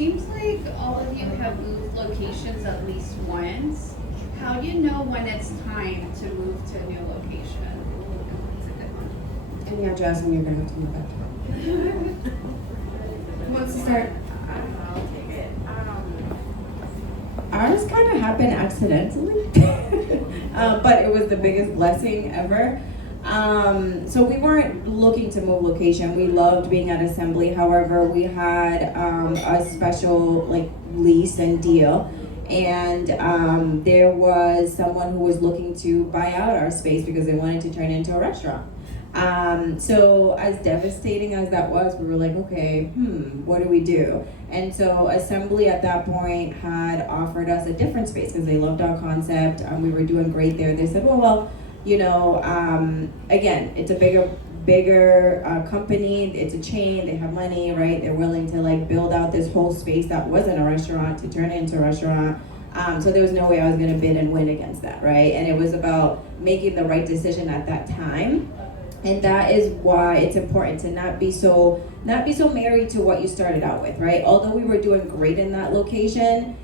seems like all of you have moved locations at least once. How do you know when it's time to move to a new location? That's a good one. And yeah, Jasmine, you're gonna have to move back. Who wants to start? I'll take it. Ours kind of happened accidentally, but it was the biggest blessing ever. So we weren't looking to move location. We loved being at Assembly. However, we had a special lease and deal. And there was someone who was looking to buy out our space because they wanted to turn it into a restaurant. So as devastating as that was, we were like, okay, what do we do? And so Assembly at that point had offered us a different space because they loved our concept. We were doing great there. They said, well, you know, again, it's a bigger company, it's a chain, they have money, right? They're willing to build out this whole space that wasn't a restaurant to turn it into a restaurant. So there was no way I was gonna bid and win against that, right? And it was about making the right decision at that time. And that is why it's important to not be so married to what you started out with, right? Although we were doing great in that location,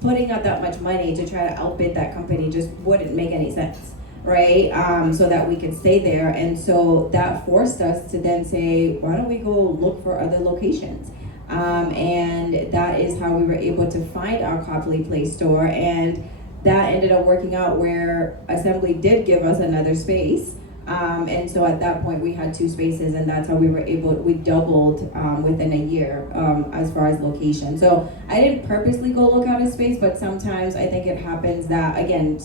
putting out that much money to try to outbid that company just wouldn't make any sense, right? So that we could stay there. And so that forced us to then say, why don't we go look for other locations? And that is how we were able to find our Copley Place store. And that ended up working out where Assembly did give us another space. And so at that point we had 2 spaces, and that's how we doubled within a year as far as location. So I didn't purposely go look out a space, but sometimes I think it happens that, again,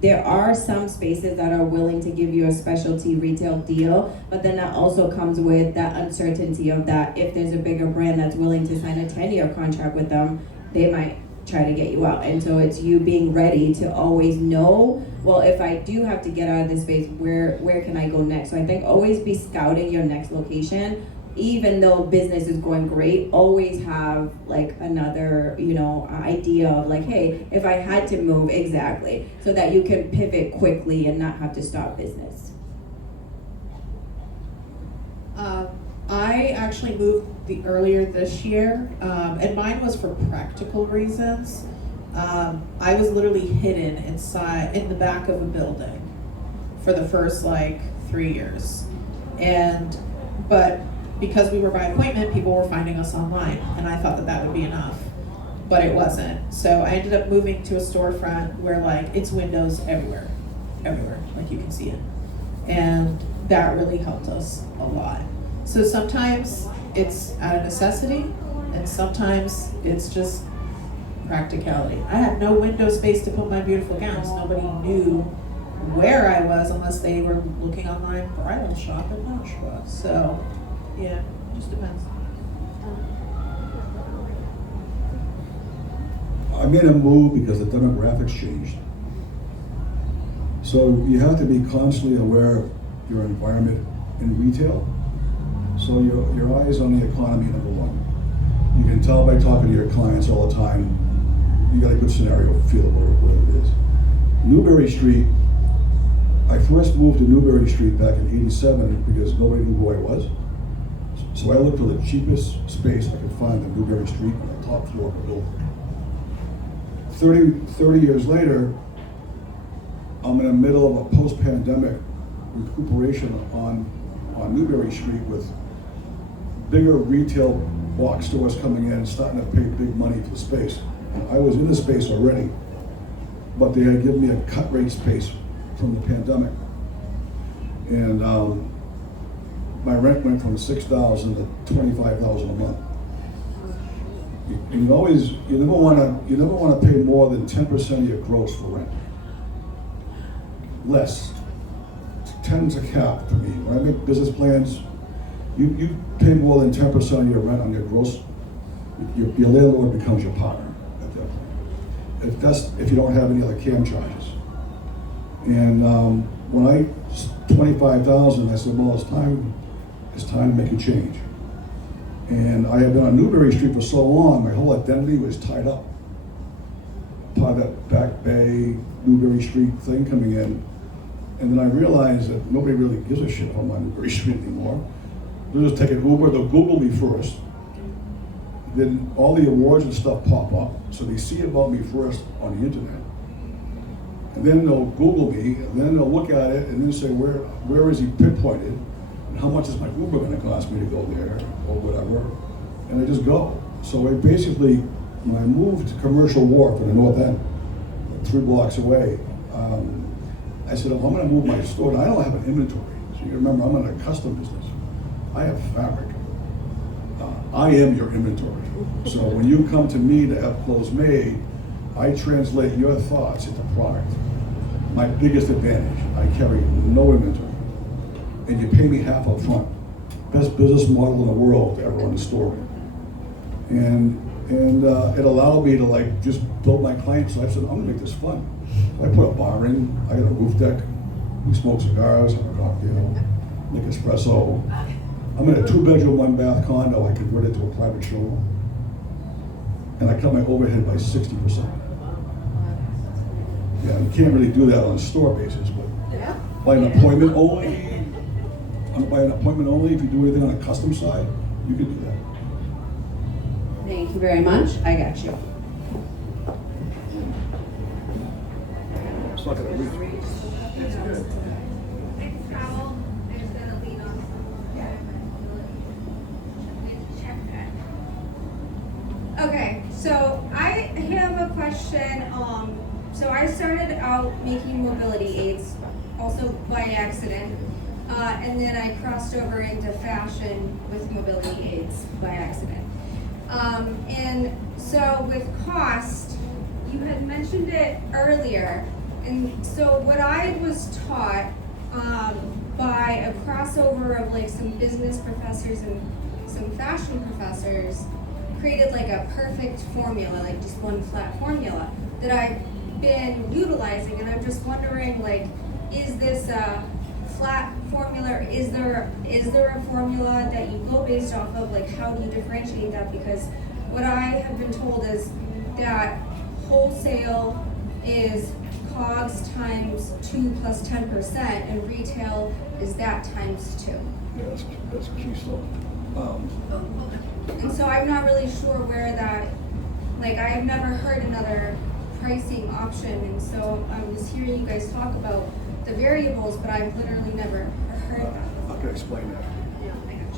there are some spaces that are willing to give you a specialty retail deal, but then that also comes with that uncertainty of that if there's a bigger brand that's willing to sign a 10-year contract with them, they might try to get you out. And so it's you being ready to always know, well, if I do have to get out of this space, where can I go next? So I think always be scouting your next location. Even though business is going great, always have another, idea of hey, if I had to move, exactly, so that you can pivot quickly and not have to stop business. I actually moved earlier this year, and mine was for practical reasons. I was literally hidden in the back of a building for the first 3 years, but because we were by appointment, people were finding us online, and I thought that would be enough, but it wasn't. So I ended up moving to a storefront where it's windows everywhere, you can see it, and that really helped us a lot. So sometimes it's out of necessity, and sometimes it's just practicality. I had no window space to put my beautiful gowns. Nobody knew where I was unless they were looking online bridal shop in Nashua. So, yeah, it just depends. I made a move because the demographics changed. So you have to be constantly aware of your environment in retail. So your eyes on the economy, number one. You can tell by talking to your clients all the time, you got a good scenario feel of what it is. Newbury Street, I first moved to Newbury Street back in '87 because nobody knew who I was. So I looked for the cheapest space I could find on Newbury Street on the top floor of the building. 30 years later, I'm in the middle of a post-pandemic recuperation on Newbury Street with bigger retail box stores coming in, starting to pay big money for the space. And I was in the space already, but they had given me a cut rate space from the pandemic. And my rent went from $6,000 to $25,000 a month. You never want to pay more than 10% of your gross for rent. Less. 10's a cap for me. When I make business plans, you pay more than 10% of your rent on your gross, your landlord becomes your partner at that point. If you don't have any other CAM charges. And when I $25,000, I said, well, it's time to make a change. And I had been on Newbury Street for so long, my whole identity was tied up. Part of that Back Bay, Newbury Street thing coming in. And then I realized that nobody really gives a shit if I'm on Newbury Street anymore. They'll just take an Uber, they'll Google me first. then all the awards and stuff pop up, so they see about me first on the internet. And then they'll Google me, and then they'll look at it, and then say, where is he pinpointed? And how much is my Uber gonna cost me to go there, or whatever? And I just go. So I basically, when I moved to Commercial Wharf in the North End, 3 blocks away, I said, well, I'm gonna move my store, and I don't have an inventory. So you remember, I'm in a custom business. I have fabric. I am your inventory. So when you come to me to have clothes made, I translate your thoughts into product. My biggest advantage, I carry no inventory. And you pay me half up front. Best business model in the world to ever run a store. And it allowed me to like just build my clients. So I said, I'm gonna make this fun. So I put a bar in, I got a roof deck, we smoke cigars, have a cocktail, make espresso. I'm in a 2-bedroom, 1-bath condo. I converted to a private showroom. And I cut my overhead by 60%. Yeah, you can't really do that on a store basis, but by an appointment only, if you do anything on a custom side, you can do that. Thank you very much. I got you. It's not gonna reach. Okay, so I have a question. So I started out making mobility aids, also by accident, and then I crossed over into fashion with mobility aids by accident. And so with cost, you had mentioned it earlier, and so what I was taught by a crossover of like some business professors and some fashion professors created like a perfect formula, like just one flat formula that I've been utilizing, and I'm just wondering, like, is this a flat formula, or is there a formula that you go based off of? Like, how do you differentiate that? Because what I have been told is that wholesale is COGS times 2 plus 10%, and retail is that times 2. Yeah, that's keystone. And so I'm not really sure where that, like, I have never heard another pricing option, and so I was hearing you guys talk about the variables, but I've literally never heard that. I can explain that. Yeah, I got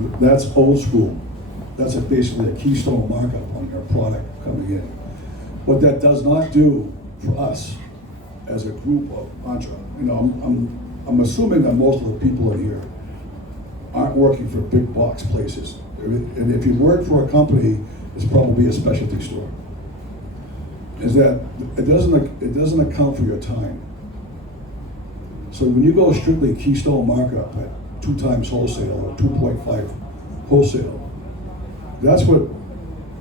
you. That's old school. That's basically a keystone markup on your product coming in. What that does not do for us as a group of I'm assuming that most of the people in here aren't working for big box places. And if you work for a company, it's probably a specialty store. Is that it doesn't account for your time. So when you go strictly keystone markup at 2 times wholesale or 2.5 wholesale, that's what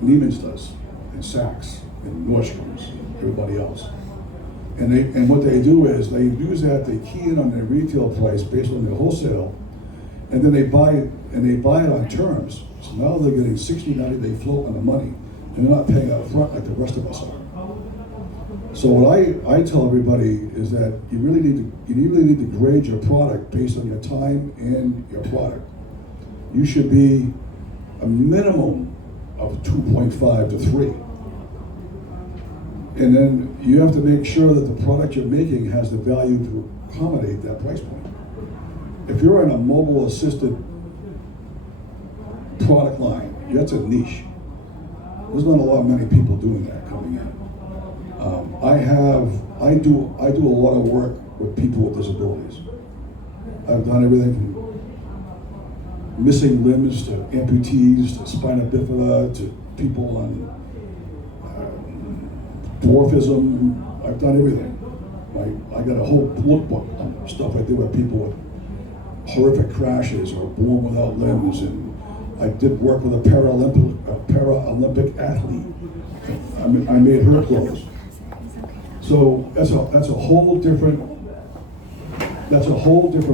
Neiman's does, and Saks, and Nordstrom's, and everybody else. And what they do is they use that, they key in on their retail price based on their wholesale, and then they buy it on terms. So now they're getting 60, 90-day float on the money, and they're not paying out front like the rest of us are. So what I tell everybody is that you really need to grade your product based on your time and your product. You should be a minimum of 2.5 to 3. And then you have to make sure that the product you're making has the value to accommodate that price point. If you're in a mobile assisted product line, that's a niche. There's not many people doing that coming in. I do a lot of work with people with disabilities. I've done everything from missing limbs to amputees to spina bifida to people on dwarfism. I've done everything. I got a whole lookbook on stuff I did with people with horrific crashes or born without limbs, and I did work with a Paralympic athlete. I made her clothes. So that's a whole different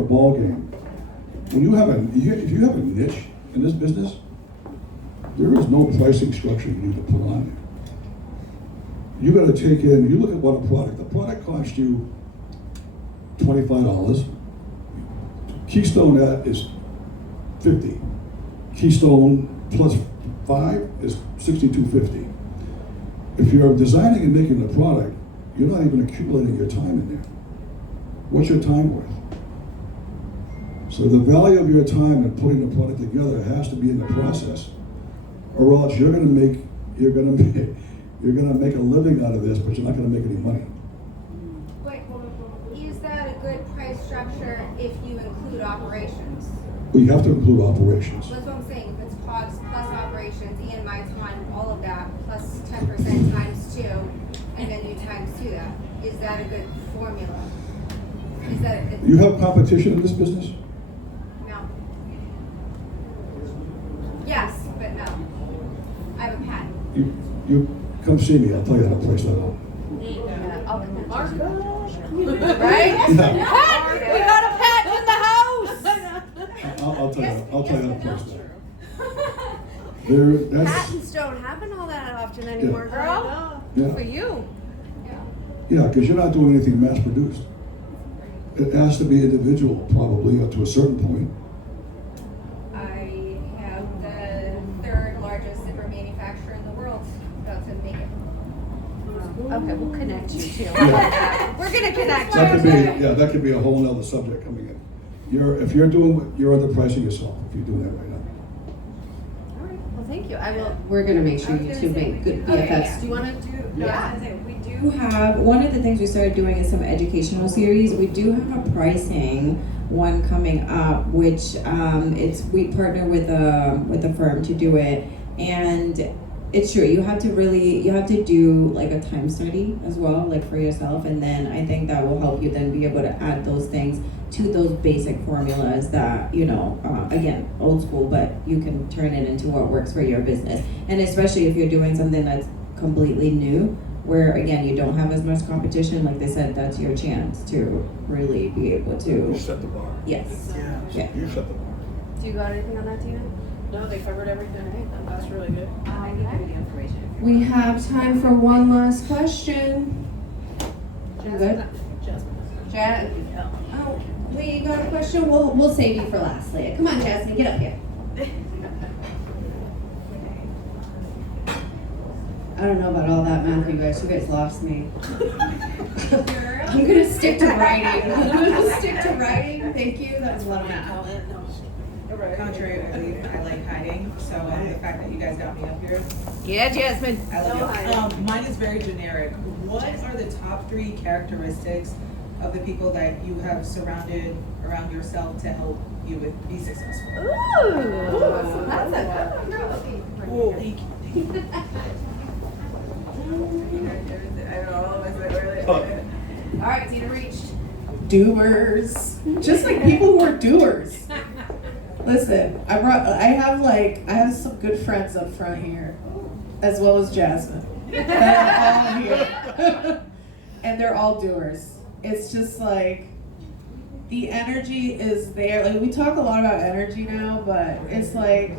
ballgame. When if you have a niche in this business, there is no pricing structure you need to put on there. You got to take in. You look at the product costs you $25. Keystone that is 50. Keystone plus 5 is 62.50. If you're designing and making the product, you're not even accumulating your time in there. What's your time worth? So the value of your time in putting the product together has to be in the process, or else you're gonna make a living out of this, but you're not gonna make any money. Wait, is that a good price structure if you include operations? Well, you have to include operations. That's what I'm saying, if it's COGS plus operations and my time, all of that, plus 10% times 2, and then you times 2 that, is that a good formula? Is that a good? You have competition in this business? No. Yes, but no. I have a patent. You come see me, I'll tell you how to place that out. I'll come in. Right? Yeah. We got a patent in the house! I'll tell you how to place that. Patents don't happen all that often anymore, girl. Yeah. For you. Yeah, because you're not doing anything mass produced. It has to be individual, probably, up to a certain point. I have the 3rd largest zipper manufacturer in the world about to make it. Okay, we'll connect you too. Yeah. We're gonna connect That could be a whole nother subject coming in. If you're underpricing yourself if you're doing that right now. All right. Well, thank you. I will. We're gonna make sure you two make good BFFs. Do you want to do? We do have, one of the things we started doing is some educational series. We do have a pricing one coming up, which we partner with a firm to do it, and it's true. You have to do like a time study as well, like for yourself, and then I think that will help you then be able to add those things to those basic formulas that, again, old school, but you can turn it into what works for your business. And especially if you're doing something that's completely new, where again, you don't have as much competition, like they said, that's your chance to really be able to. You set the bar. Yes. Yeah. You set the bar. Do you got anything on that, Dina? No, they covered everything. That's really good. I can give you the information. We have time for one last question. You good? Jasmine. Oh, Leah, you got a question? We'll save you for last, Leah. Come on, Jasmine, get up here. I don't know about all that math, you guys. You guys lost me. I'm gonna stick to writing. Thank you. That was a lot of math. Contrary, I believe I like hiding, so the fact that you guys got me up here, Yeah, Jasmine. I love it. Mine is very generic. What are the top 3 characteristics of the people that you have surrounded around yourself to help you be successful? Ooh. That's a good one. Thank you. All right, Dina reached. Doers. Just like people who are doers. Listen, I have some good friends up front here, as well as Jasmine. That are all here. And they're all doers. It's just like the energy is there. Like we talk a lot about energy now, but it's like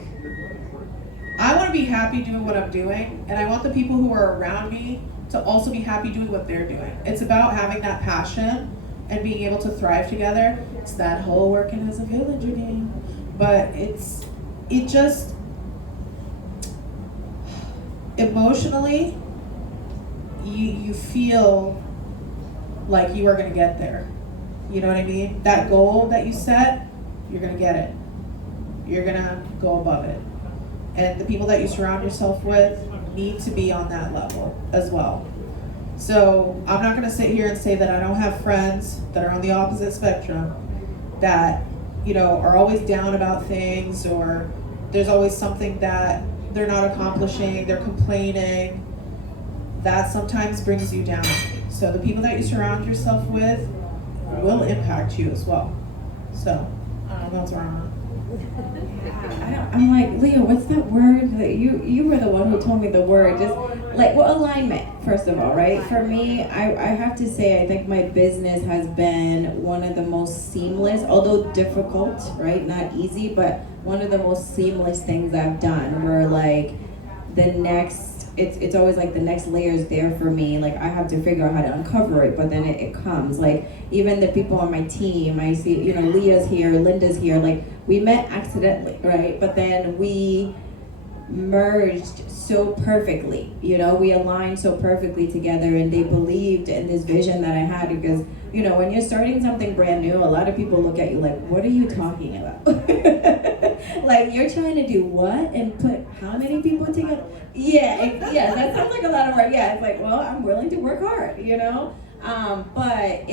I want to be happy doing what I'm doing, and I want the people who are around me to also be happy doing what they're doing. It's about having that passion and being able to thrive together. It's that whole working as a village again. But it just, emotionally, you feel like you are gonna get there. You know what I mean? That goal that you set, you're gonna get it. You're gonna go above it. And the people that you surround yourself with need to be on that level as well. So I'm not gonna sit here and say that I don't have friends that are on the opposite spectrum that are always down about things, or there's always something that they're not accomplishing, they're complaining. That sometimes brings you down. So the people that you surround yourself with will impact you as well. So, I don't know what's wrong. I'm like, Leah, what's that word that you were the one who told me the word? Just like, well, alignment, first of all, right? For me, I have to say, I think my business has been one of the most seamless, although difficult, right? Not easy, but one of the most seamless things I've done, where like the next it's always like the next layer is there for me. Like I have to figure out how to uncover it, but then it comes. Like even the people on my team, I see, you know, Leah's here, Linda's here. Like we met accidentally, right? But then we merged so perfectly, you know, we aligned so perfectly together, and they believed in this vision that I had. Because, you know, when you're starting something brand new, a lot of people look at you like, what are you talking about? Like, you're trying to do what and put how many people together? Yeah, that sounds like a lot of work. Yeah, it's like, well, I'm willing to work hard, you know. But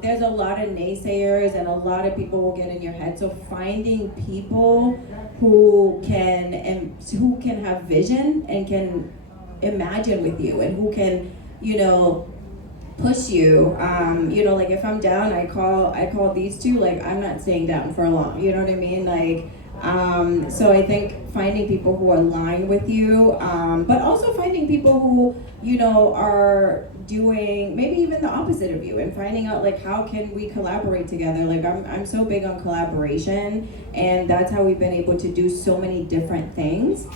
there's a lot of naysayers, and a lot of people will get in your head. So finding people who can have vision and can imagine with you, and who can, you know, push you. You know, like if I'm down, I call these two. Like I'm not staying down for long. You know what I mean? Like. So I think finding people who align with you, but also finding people who, you know, are doing maybe even the opposite of you, and finding out like how can we collaborate together. Like I'm so big on collaboration, and that's how we've been able to do so many different things,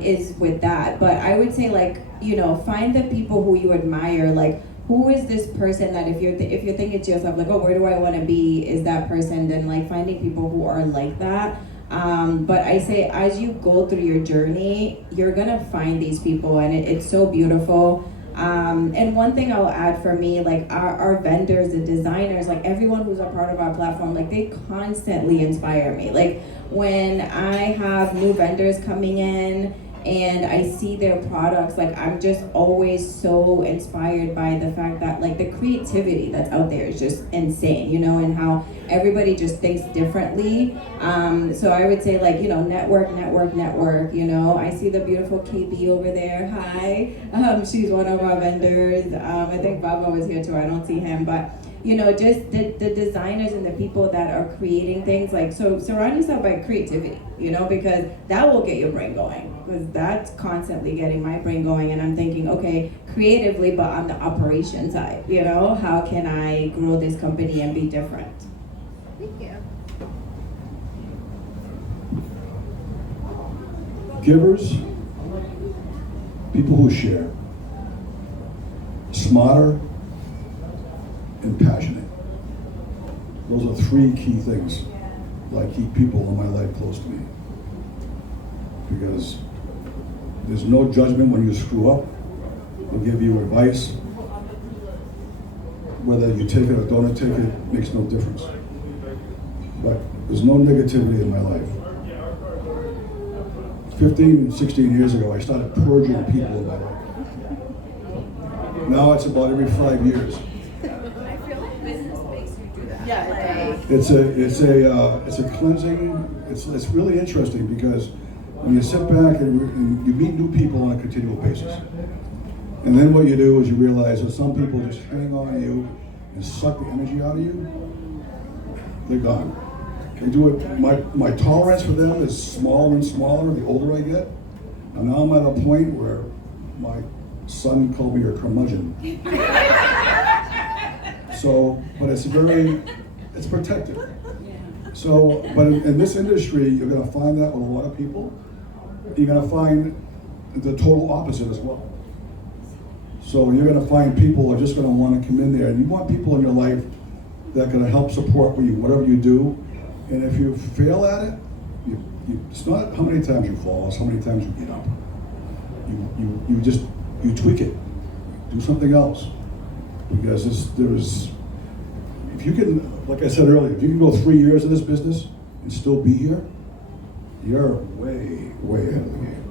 is with that. But I would say, like, you know, find the people who you admire. Like, who is this person that if you're thinking to yourself like, oh, where do I want to be, is that person? Then like finding people who are like that. But I say, as you go through your journey, you're gonna find these people, and it's so beautiful. And one thing I'll add for me, like our vendors, the designers, like everyone who's a part of our platform, like they constantly inspire me. Like when I have new vendors coming in and I see their products, like I'm just always so inspired by the fact that like the creativity that's out there is just insane, you know, and how everybody just thinks differently. So I would say, like, you know, network, you know. I see the beautiful KB over there. Hi. She's one of our vendors. I think Baba was here too. I don't see him, but you know, just the designers and the people that are creating things. Like, so surround yourself by creativity, you know, because that will get your brain going, because that's constantly getting my brain going. And I'm thinking, okay, creatively, but on the operation side, you know, how can I grow this company and be different? Thank you. Givers, people who share, smarter, and passionate. Those are three key things that keep people in my life close to me. Because there's no judgment when you screw up. They'll give you advice. Whether you take it or don't take it makes no difference. But there's no negativity in my life. 15, 16 years ago, I started purging people in my life. Now it's about every 5 years. It's a cleansing. It's really interesting, because when you sit back and you meet new people on a continual basis, and then what you do is you realize that some people just hang on to you and suck the energy out of you. They're gone. They do it. My tolerance for them is smaller and smaller the older I get, and now I'm at a point where my son called me a curmudgeon. So, but it's protected. So, but in this industry, you're gonna find that with a lot of people. You're gonna find the total opposite as well. So you're gonna find people who are just gonna wanna come in there, and you want people in your life that are gonna help support you, whatever you do. And if you fail at it, it's not how many times you fall, it's how many times you get up. You tweak it, do something else. Because if you can, like I said earlier, if you can go 3 years in this business and still be here, you're way, way ahead of the game.